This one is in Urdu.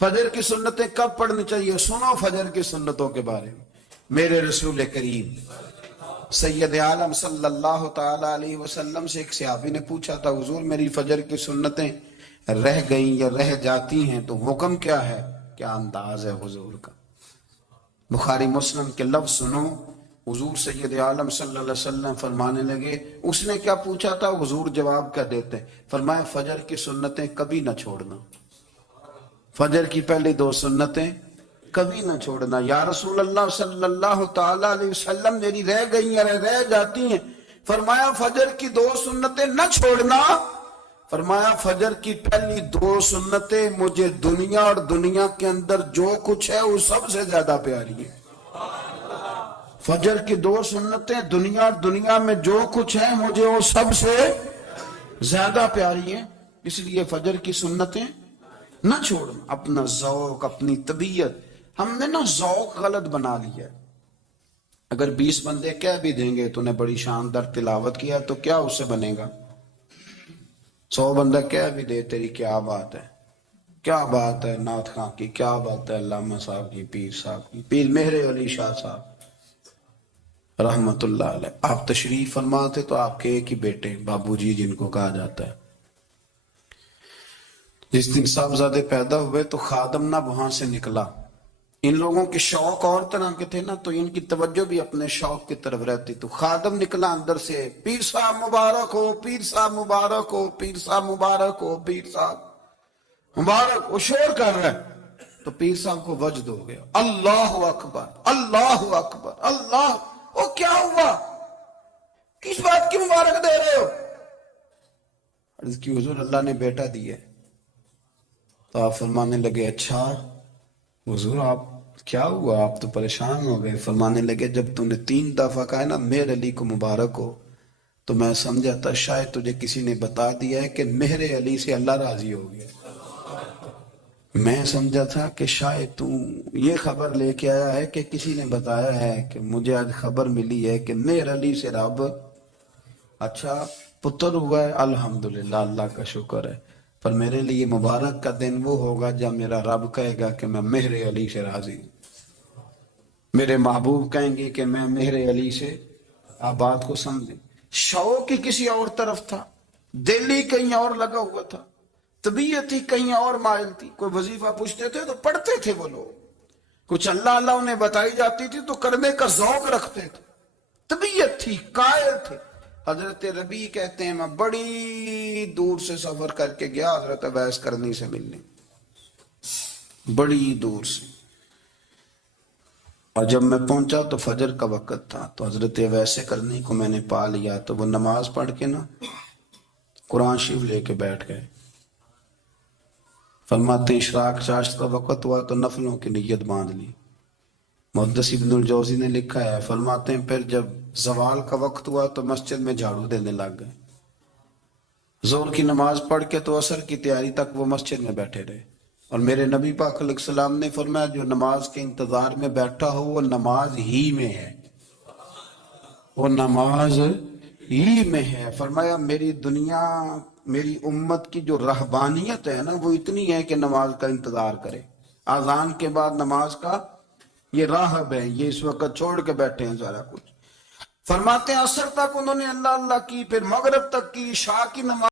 فجر کی سنتیں کب پڑھنی چاہیے؟ سنو فجر کی سنتوں کے بارے میں۔ میرے رسول کریم سید عالم صلی اللہ تعالی علیہ وسلم سے ایک صحابی نے پوچھا تھا، حضور میری فجر کی سنتیں رہ گئیں یا رہ جاتی ہیں تو حکم کیا ہے؟ کیا انداز ہے حضور کا؟ بخاری مسلم کے لفظ سنو، حضور سید عالم صلی اللہ علیہ وسلم فرمانے لگے، اس نے کیا پوچھا تھا؟ حضور جواب کیا دیتے؟ فرمایا فجر کی سنتیں کبھی نہ چھوڑنا، فجر کی پہلی 2 سنتیں کبھی نہ چھوڑنا۔ یا رسول اللہ صلی اللہ تعالی علیہ وسلم میری رہ گئی یا رہ جاتی ہیں، فرمایا فجر کی 2 سنتیں نہ چھوڑنا، فرمایا فجر کی پہلی 2 سنتیں مجھے دنیا اور دنیا کے اندر جو کچھ ہے وہ سب سے زیادہ پیاری ہے۔ فجر کی 2 سنتیں دنیا اور دنیا میں جو کچھ ہے مجھے وہ سب سے زیادہ پیاری ہیں، اس لیے فجر کی سنتیں نہ چھوڑنا۔ اپنا ذوق، اپنی طبیعت، ہم نے نا ذوق غلط بنا لیا ہے۔ اگر 20 بندے کہہ بھی دیں گے تو نے بڑی شاندار تلاوت کیا تو کیا اس سے بنے گا؟ 100 بندہ کہہ بھی دے تیری کیا بات ہے، کیا بات ہے نعت خاں کی، کیا بات ہے علامہ صاحب کی، پیر صاحب کی، پیر مہر علی شاہ صاحب رحمت اللہ علیہ۔ آپ تشریف فرما تھے تو آپ کے ایک ہی بیٹے بابو جی جن کو کہا جاتا ہے، جس دن صاحبزادے پیدا ہوئے تو خادم نہ وہاں سے نکلا۔ ان لوگوں کے شوق اور طرح کے تھے نا، تو ان کی توجہ بھی اپنے شوق کی طرف رہتی، تو خادم نکلا اندر سے، پیر صاحب مبارک ہو، پیر صاحب مبارک ہو، پیر صاحب مبارک ہو، پیر صاحب مبارک، وہ شور کر رہا ہے۔ تو پیر صاحب کو وجد ہو گیا، اللہ اکبر اللہ اکبر اللہ، وہ کیا ہوا؟ کس بات کی مبارک دے رہے ہو؟ عرض کی حضور اللہ نے بیٹا دیا۔ تو آپ فرمانے لگے اچھا حضور آپ کیا ہوا؟ آپ تو پریشان ہو گئے۔ فرمانے لگے جب تم نے 3 دفعہ کہا نا مہر علی کو مبارک ہو، تو میں سمجھا تھا شاید تجھے کسی نے بتا دیا ہے کہ مہر علی سے اللہ راضی ہو گیا۔ میں سمجھا تھا کہ شاید تو یہ خبر لے کے آیا ہے کہ کسی نے بتایا ہے کہ مجھے آج خبر ملی ہے کہ مہر علی سے رب اچھا پتر ہوا ہے، الحمدللہ اللہ کا شکر ہے، پر میرے لیے مبارک کا دن وہ ہوگا جب میرا رب کہے گا کہ میں مہر علی سے راضی ہوں، میرے محبوب کہیں گے کہ میں مہر علی سے۔ آپ بات کو سمجھیں، شوق ہی کسی اور طرف تھا، دل ہی کہیں اور لگا ہوا تھا، طبیعت ہی کہیں اور مائل تھی۔ کوئی وظیفہ پوچھتے تھے تو پڑھتے تھے وہ لوگ، کچھ اللہ اللہ انہیں بتائی جاتی تھی تو کرنے کا ذوق رکھتے تھے، طبیعت تھی، قائل تھے۔ حضرت ربیع کہتے ہیں میں بڑی دور سے سفر کر کے گیا حضرت اویس کرنی سے ملنے، بڑی دور سے، اور جب میں پہنچا تو فجر کا وقت تھا، تو حضرت اویس کرنی کو میں نے پا لیا، تو وہ نماز پڑھ کے نا قرآن شریف لے کے بیٹھ گئے۔ فرماتے ہیں اشراق چاشت کا وقت ہوا تو نفلوں کی نیت باندھ لی۔ محدث ابن الجوزی نے لکھا ہے، فرماتے ہیں پھر جب زوال کا وقت ہوا تو مسجد میں جھاڑو دینے لگ گئے۔ ظہر کی نماز پڑھ کے تو عصر کی تیاری تک وہ مسجد میں بیٹھے رہے، اور میرے نبی پاک علیہ السلام نے فرمایا جو نماز کے انتظار میں بیٹھا ہو وہ نماز ہی میں ہے، وہ نماز ہی میں ہے۔ فرمایا میری دنیا میری امت کی جو رہبانیت ہے نا وہ اتنی ہے کہ نماز کا انتظار کرے، اذان کے بعد نماز کا یہ راہب ہے، یہ اس وقت چھوڑ کے بیٹھے ہیں سارا کچھ۔ فرماتے ہیں عصر تک انہوں نے اللہ اللہ کی، پھر مغرب تک کی، عشاء کی نماز